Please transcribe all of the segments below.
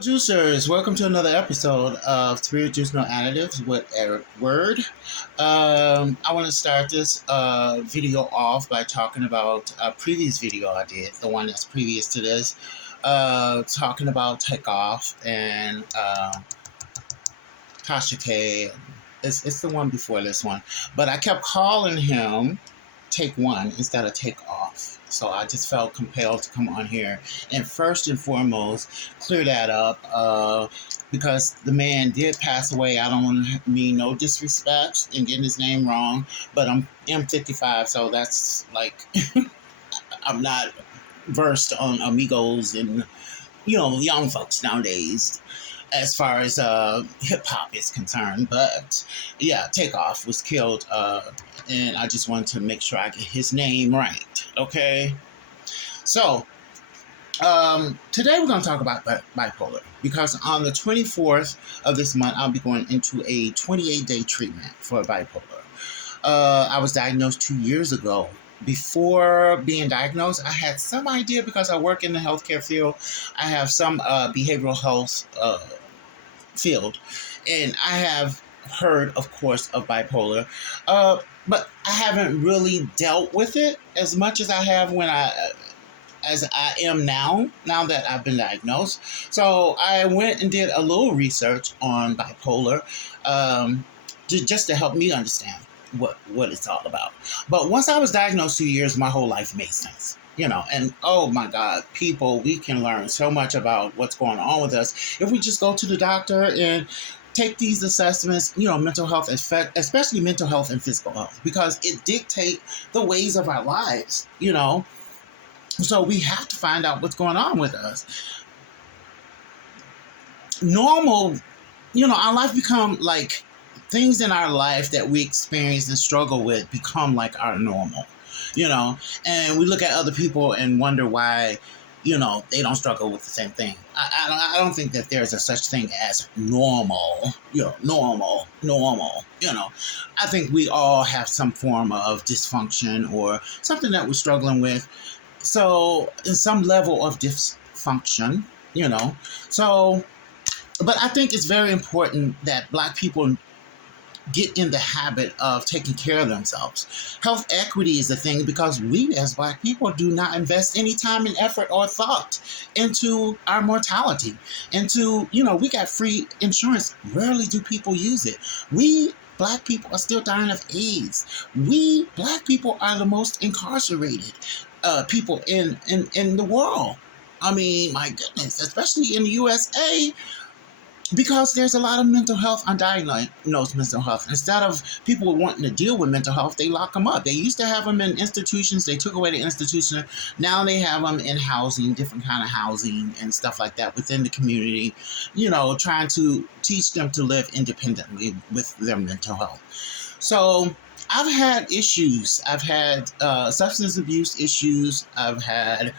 Juicers, welcome to another episode of Spirit Juice No Additives with Eric Word. I want to start this video off by talking about a previous video I did, the one that's previous to this, talking about Takeoff and Tasha K. It's the one before this one, but I kept calling him Take One instead of Take Off. So I just felt compelled to come on here and first and foremost clear that up because the man did pass away. I don't want to mean no disrespect and getting his name wrong, but I'm 55, so that's like I'm not versed on amigos and young folks nowadays as far as hip hop is concerned. But yeah, Takeoff was killed, and I just wanted to make sure I get his name right. Okay, so today we're going to talk about bipolar because on the 24th of this month I'll be going into a 28-day treatment for bipolar. I was diagnosed 2 years ago. Before being diagnosed, I had some idea because I work in the healthcare field. I have some behavioral health field, and I have heard, of course, of bipolar, but I haven't really dealt with it as much as I have as I am now that I've been diagnosed. So I went and did a little research on bipolar, just to help me understand what it's all about. But once I was diagnosed 2 years, my whole life made sense. And oh my God, people, we can learn so much about what's going on with us if we just go to the doctor and take these assessments, mental health, especially mental health and physical health, because it dictates the ways of our lives, So we have to find out what's going on with us. Normal, our life become like things in our life that we experience and struggle with become like our normal, and we look at other people and wonder why, they don't struggle with the same thing. I don't think that there's a such thing as normal, normal. I think we all have some form of dysfunction or something that we're struggling with. So, in some level of dysfunction, So, but I think it's very important that Black people get in the habit of taking care of themselves. Health equity is a thing because we as Black people do not invest any time and effort or thought into our mortality. We got free insurance. Rarely do people use it. We Black people are still dying of AIDS. We Black people are the most incarcerated people in the world. I mean, my goodness, especially in the USA, because there's a lot of mental health, undiagnosed mental health. Instead of people wanting to deal with mental health, they lock them up. They used to have them in institutions. They took away the institution. Now they have them in housing, different kind of housing and stuff like that within the community, trying to teach them to live independently with their mental health. So I've had issues. I've had substance abuse issues. I've had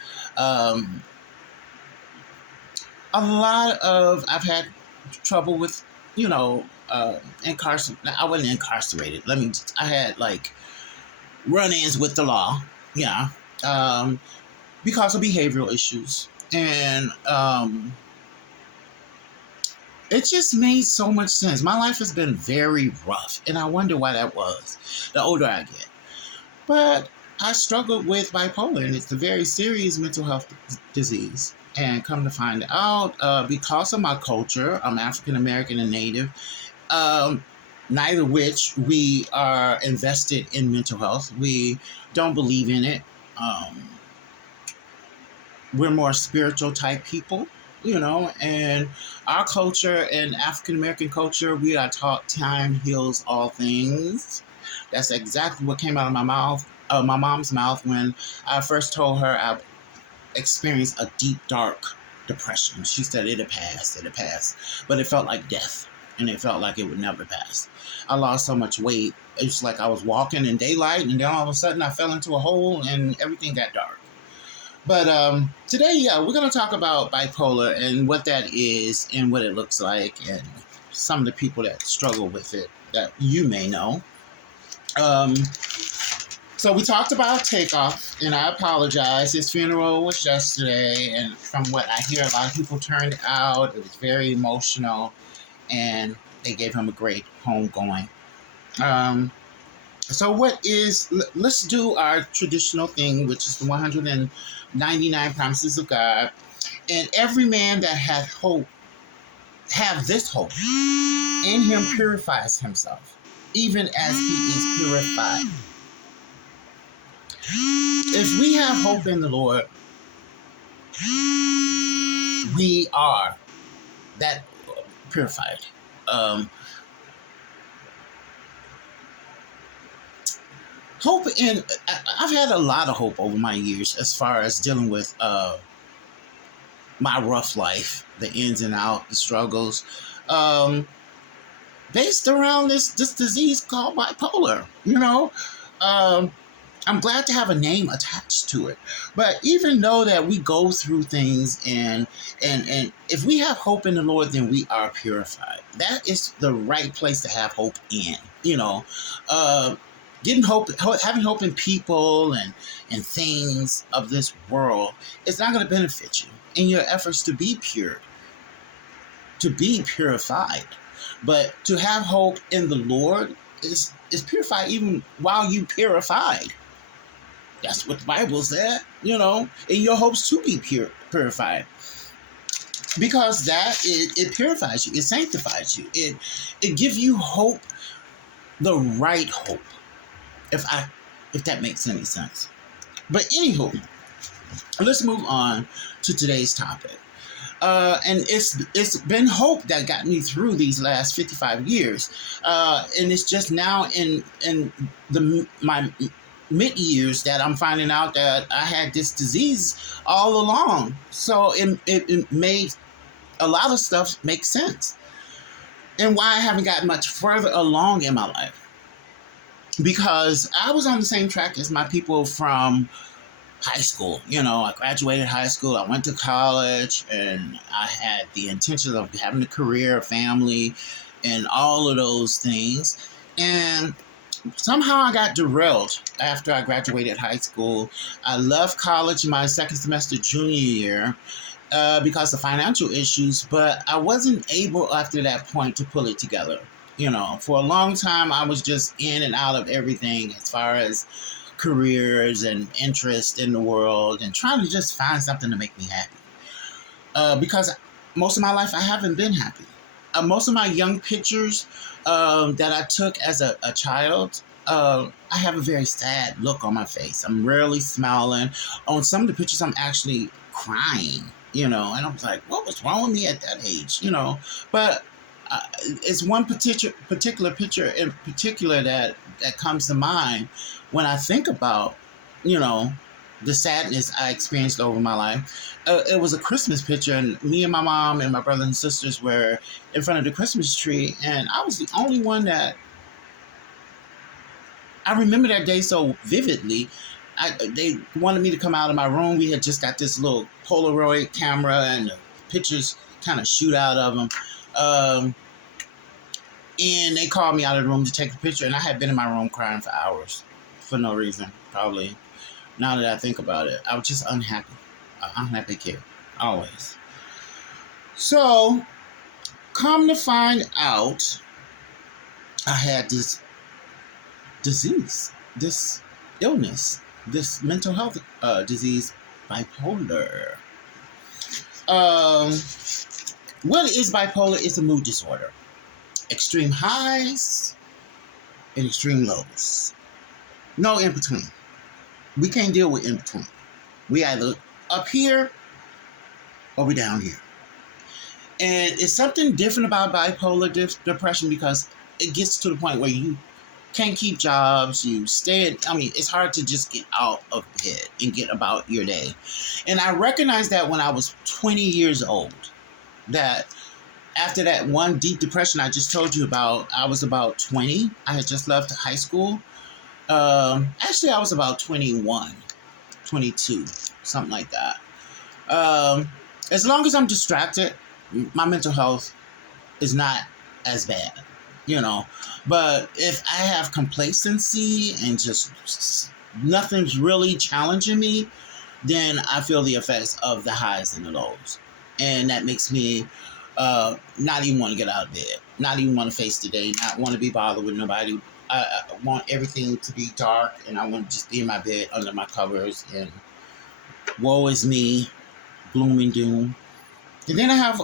I've had trouble with, I wasn't incarcerated. I had like run-ins with the law, because of behavioral issues. And it just made so much sense. My life has been very rough, and I wonder why that was the older I get. But I struggled with bipolar, and it's a very serious mental health disease. And come to find out, because of my culture, I'm African American and Native, neither which we are invested in mental health. We don't believe in it. We're more spiritual type people, and our culture and African American culture, we are taught time heals all things. That's exactly what came out of my mom's mouth when I first told her I experienced a deep, dark depression. She said it'd pass, but it felt like death, and it felt like it would never pass. I lost so much weight. It's like I was walking in daylight, and then all of a sudden I fell into a hole, and everything got dark. But today, we're going to talk about bipolar and what that is and what it looks like, and some of the people that struggle with it that you may know. So we talked about Takeoff, and I apologize. His funeral was yesterday, and from what I hear, a lot of people turned out. It was very emotional, and they gave him a great homegoing. Um, so let's do our traditional thing, which is the 199 promises of God. And every man that hath hope, have this hope, in him purifies himself, even as he is purified. If we have hope in the Lord, we are that purified. Um, Hope in, I've had a lot of hope over my years as far as dealing with my rough life, the ins and outs, the struggles, um, based around this disease called bipolar. I'm glad to have a name attached to it. But even though that we go through things, and if we have hope in the Lord, then we are purified. That is the right place to have hope in. Getting hope, having hope in people and things of this world is not going to benefit you in your efforts to be pure, to be purified. But to have hope in the Lord is purified even while you purified. That's what the Bible said, in your hopes to be purified. Because it purifies you, it sanctifies you, it gives you hope, the right hope, if that makes any sense. But anywho, let's move on to today's topic. And it's been hope that got me through these last 55 years. And it's just now in my mid years that I'm finding out that I had this disease all along. So it made a lot of stuff make sense. And why I haven't gotten much further along in my life. Because I was on the same track as my people from high school. I graduated high school, I went to college, and I had the intention of having a career, a family, and all of those things. And somehow I got derailed after I graduated high school. I left college my second semester junior year because of financial issues, but I wasn't able after that point to pull it together. For a long time, I was just in and out of everything as far as careers and interest in the world and trying to just find something to make me happy. Because most of my life, I haven't been happy. Most of my young pictures that I took as a child, I have a very sad look on my face. I'm rarely smiling. On some of the pictures, I'm actually crying, and I was like, what was wrong with me at that age, But it's one particular picture in particular that comes to mind when I think about, the sadness I experienced over my life. It was a Christmas picture, and me and my mom and my brothers and sisters were in front of the Christmas tree, and I was the only one that I remember that day so vividly. They wanted me to come out of my room. We had just got this little Polaroid camera, and the pictures kind of shoot out of them. And they called me out of the room to take a picture, and I had been in my room crying for hours for no reason, probably. Now that I think about it, I was just unhappy. An unhappy kid, always. So, come to find out, I had this disease, this illness, this mental health disease, bipolar. What is bipolar? It's a mood disorder. Extreme highs and extreme lows. No in between. We can't deal with in between. We either up here or we down here. And it's something different about bipolar depression because it gets to the point where you can't keep jobs. You stay it's hard to just get out of bed and get about your day. And I recognized that when I was 20 years old, that after that one deep depression I just told you about, I was about 20. I had just left high school. Actually, I was about 21, 22, something like that. As long as I'm distracted, my mental health is not as bad, But if I have complacency and just nothing's really challenging me, then I feel the effects of the highs and the lows. And that makes me not even want to get out of bed, not even want to face the day, not want to be bothered with nobody. I want everything to be dark, and I want to just be in my bed under my covers, and woe is me, gloom and doom. And then I have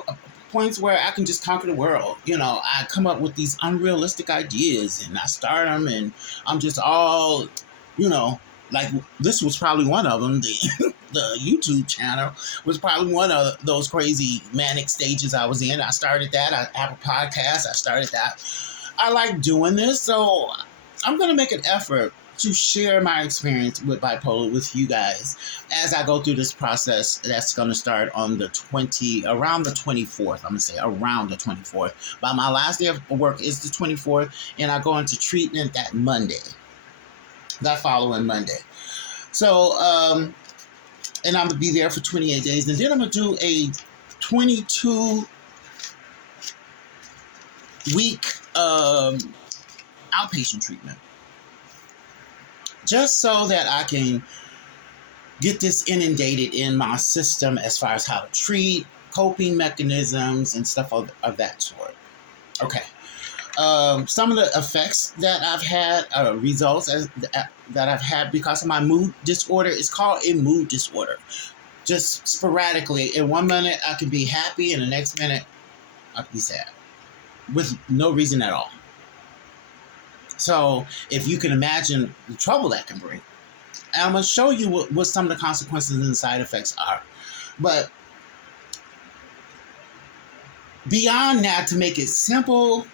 points where I can just conquer the world. I come up with these unrealistic ideas, and I start them, and I'm just all, you know, like this was probably one of them. The YouTube channel was probably one of those crazy manic stages I was in. I started that. I have a podcast. I started that. I like doing this, so I'm going to make an effort to share my experience with bipolar with you guys as I go through this process that's going to start on around the 24th. I'm going to say around the 24th. But my last day of work is the 24th, and I go into treatment that following Monday. So, and I'm going to be there for 28 days, and then I'm going to do a 22-week outpatient treatment, just so that I can get this inundated in my system as far as how to treat, coping mechanisms, and stuff of that sort. Okay. Some of the effects that I've had, results that I've had because of my mood disorder, is called a mood disorder. Just sporadically, in 1 minute I could be happy, and the next minute I could be sad, with no reason at all. So if you can imagine the trouble that can bring, and I'm going to show you what some of the consequences and side effects are. But beyond that, to make it simple,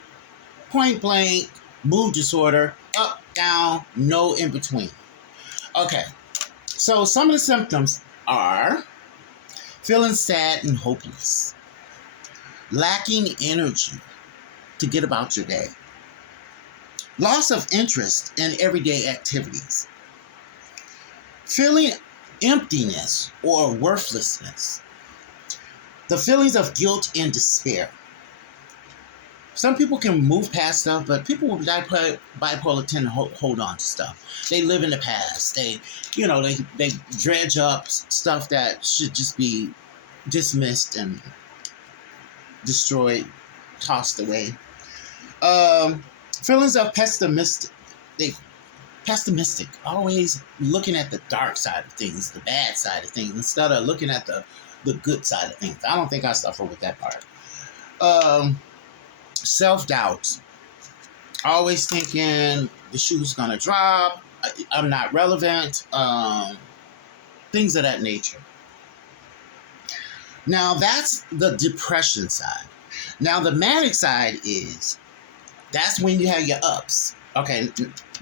point blank, mood disorder, up, down, no in between. Okay, so some of the symptoms are feeling sad and hopeless, lacking energy to get about your day, loss of interest in everyday activities, feeling emptiness or worthlessness, the feelings of guilt and despair. Some people can move past stuff, but people with bipolar tend to hold on to stuff. They live in the past. They dredge up stuff that should just be dismissed and destroyed, tossed away. Feelings of pessimistic, always looking at the dark side of things, the bad side of things, instead of looking at the good side of things. I don't think I suffer with that part. Self-doubt, always thinking the shoe's gonna drop, I'm not relevant, things of that nature. Now that's the depression side. Now the manic side that's when you have your ups. Okay,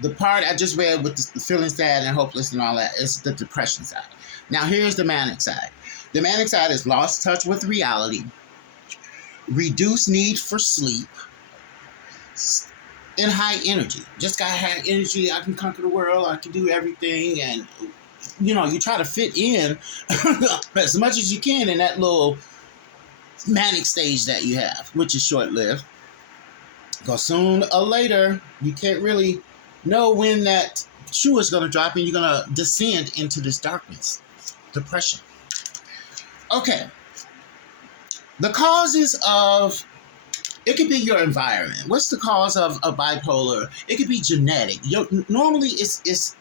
the part I just read with the feeling sad and hopeless and all that is the depression side. Now here's the manic side. The manic side is lost touch with reality, reduced need for sleep, and high energy. Just got high energy. I can conquer the world. I can do everything. And, you try to fit in as much as you can in that little manic stage that you have, which is short-lived. Because sooner or later, you can't really know when that shoe is going to drop, and you're going to descend into this darkness, depression. Okay. The causes of, it could be your environment. What's the cause of bipolar? It could be genetic. Normally, it's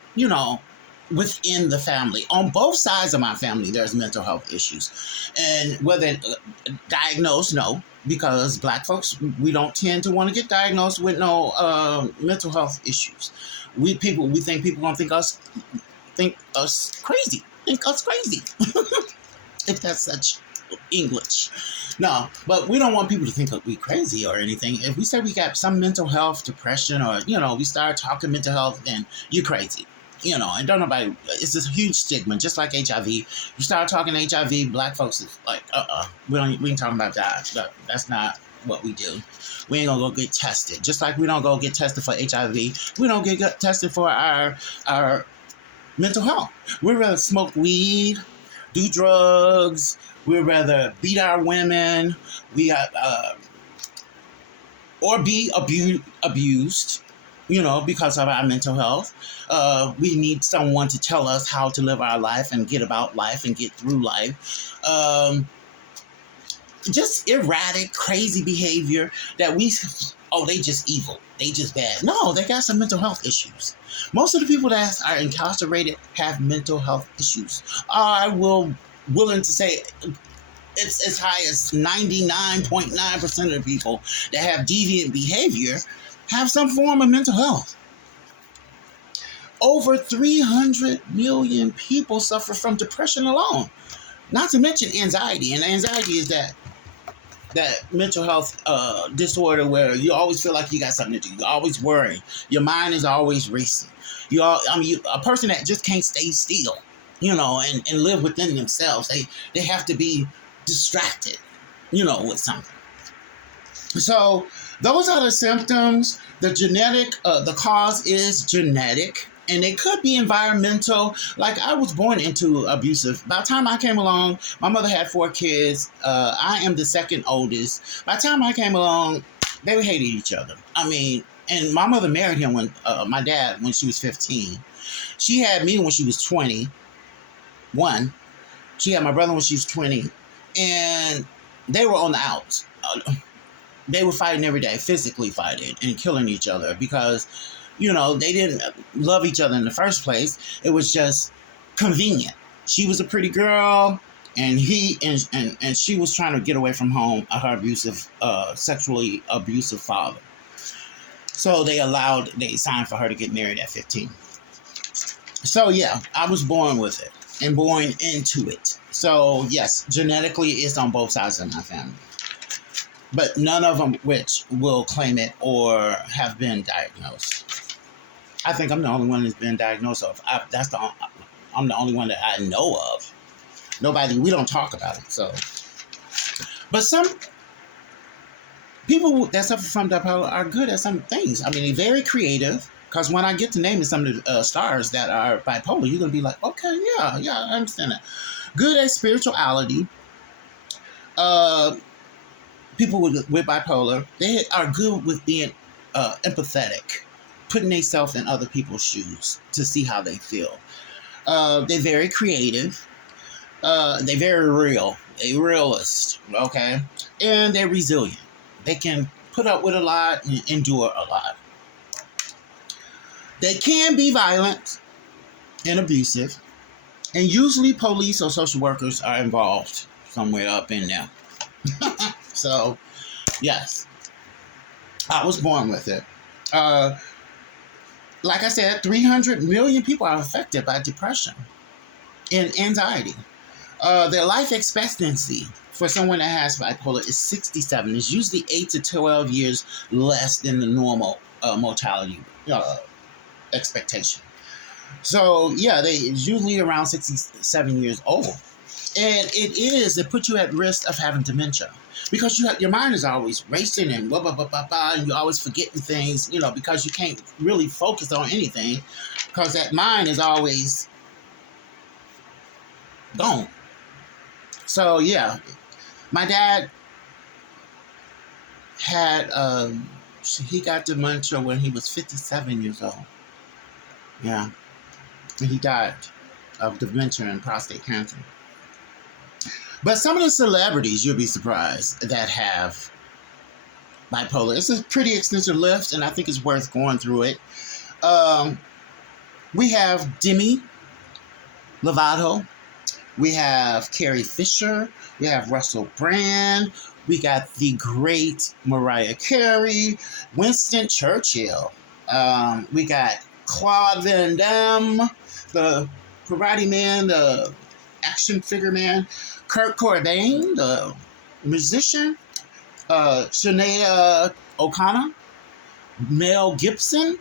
within the family. On both sides of my family, there's mental health issues. And whether diagnosed, no, because Black folks, we don't tend to want to get diagnosed with no mental health issues. We think people gonna think us crazy. If that's such English. No, but we don't want people to think that we crazy or anything. If we say we got some mental health, depression, or, we start talking mental health, then you're crazy. And don't nobody, it's this huge stigma, just like HIV. You start talking HIV, Black folks is like, we ain't talking about that. That's not what we do. We ain't gonna go get tested. Just like we don't go get tested for HIV, we don't get tested for our mental health. We'd rather smoke weed, do drugs, we'd rather beat our women, or be abused, because of our mental health. We need someone to tell us how to live our life and get about life and get through life. Just erratic, crazy behavior that they just evil. They just bad. No, they got some mental health issues. Most of the people that are incarcerated have mental health issues. Willing to say it's as high as 99.9% of the people that have deviant behavior have some form of mental health. Over 300 million people suffer from depression alone. Not to mention anxiety. And anxiety is that mental health disorder where you always feel like you got something to do. You're always worrying. Your mind is always racing. A person that just can't stay still, and live within themselves. They have to be distracted, with something. So those are the symptoms. The cause is genetic. And they could be environmental. Like, I was born into abusive. By the time I came along, my mother had 4 kids. I am the second oldest. By the time I came along, they hated each other. And my mother married him my dad, when she was 15. She had me when she was 21. She had my brother when she was 20. And they were on the outs. They were fighting every day, physically fighting and killing each other because they didn't love each other in the first place. It was just convenient. She was a pretty girl, and and she was trying to get away from home, her sexually abusive father. So they signed for her to get married at 15. So yeah, I was born with it and born into it. So yes, genetically it's on both sides of my family. But none of them which will claim it or have been diagnosed. I think I'm the only one that's been diagnosed of. I'm the only one that I know of. We don't talk about it. So, but some people that suffer from bipolar are good at some things. They're very creative. Because when I get to naming some of the stars that are bipolar, you're gonna be like, okay, yeah, I understand that. Good at spirituality. People with bipolar, they are good with being empathetic, putting themselves in other people's shoes to see how they feel. They're very creative. They're very real. They're realist, okay? And they're resilient. They can put up with a lot and endure a lot. They can be violent and abusive. And usually police or social workers are involved somewhere up in there. So, yes, I was born with it. Like I said, 300 million people are affected by depression and anxiety. Their life expectancy for someone that has bipolar is 67. It's usually 8 to 12 years less than the normal mortality expectation. So, yeah, it's usually around 67 years old. And it puts you at risk of having dementia. Because your mind is always racing and blah, blah, blah, blah, blah, and you're always forgetting things, because you can't really focus on anything because that mind is always gone. So, yeah, my dad he got dementia when he was 57 years old. Yeah. And he died of dementia and prostate cancer. But some of the celebrities, you'll be surprised, that have bipolar. It's a pretty extensive list, and I think it's worth going through it. We have Demi Lovato. We have Carrie Fisher. We have Russell Brand. We got the great Mariah Carey. Winston Churchill. We got Claude Van Damme, the Karate Man, the action figure man. Kurt Cobain, the musician. Sinead O'Connor. Mel Gibson.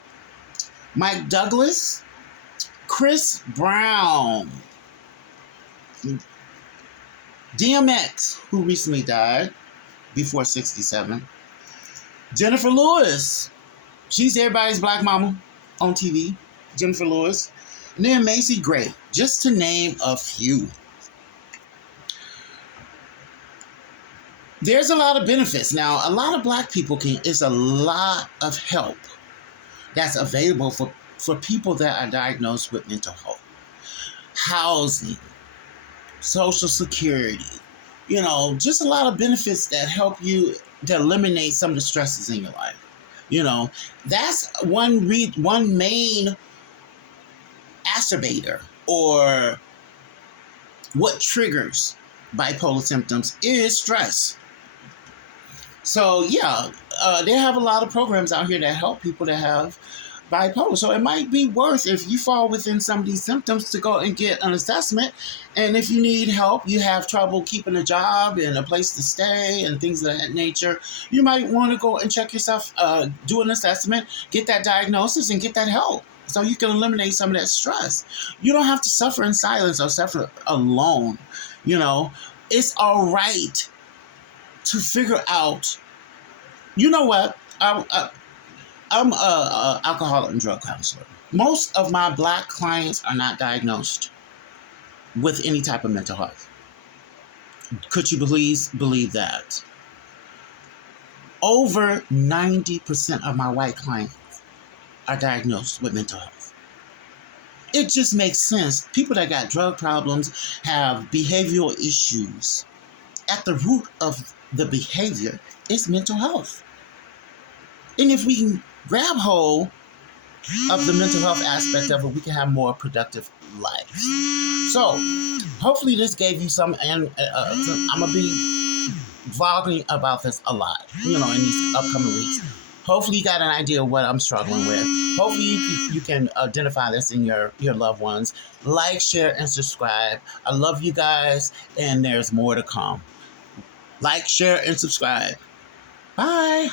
Mike Douglas. Chris Brown. DMX, who recently died before 67. Jennifer Lewis. She's everybody's black mama on TV. Jennifer Lewis. And then Macy Gray, just to name a few. There's a lot of benefits. Now, a lot of black people it's a lot of help that's available for people that are diagnosed with mental health. Housing, Social Security, just a lot of benefits that help you to eliminate some of the stresses in your life. That's one main exacerbator, or what triggers bipolar symptoms is stress. So yeah, they have a lot of programs out here that help people that have bipolar. So it might be worth, if you fall within some of these symptoms, to go and get an assessment. And if you need help, you have trouble keeping a job and a place to stay and things of that nature, you might want to go and check yourself, do an assessment, get that diagnosis, and get that help, so you can eliminate some of that stress. You don't have to suffer in silence or suffer alone. It's all right to figure out, you know what? I'm a alcoholic and drug counselor. Most of my Black clients are not diagnosed with any type of mental health. Could you please believe that? Over 90% of my white clients are diagnosed with mental health. It just makes sense. People that got drug problems have behavioral issues. At the root of the behavior is mental health. And if we can grab hold of the mental health aspect of it, we can have more productive lives. So hopefully this gave you some, and I'm going to be vlogging about this a lot, in these upcoming weeks. Hopefully you got an idea of what I'm struggling with. Hopefully you can identify this in your loved ones. Like, share, and subscribe. I love you guys, and there's more to come. Like, share, and subscribe. Bye.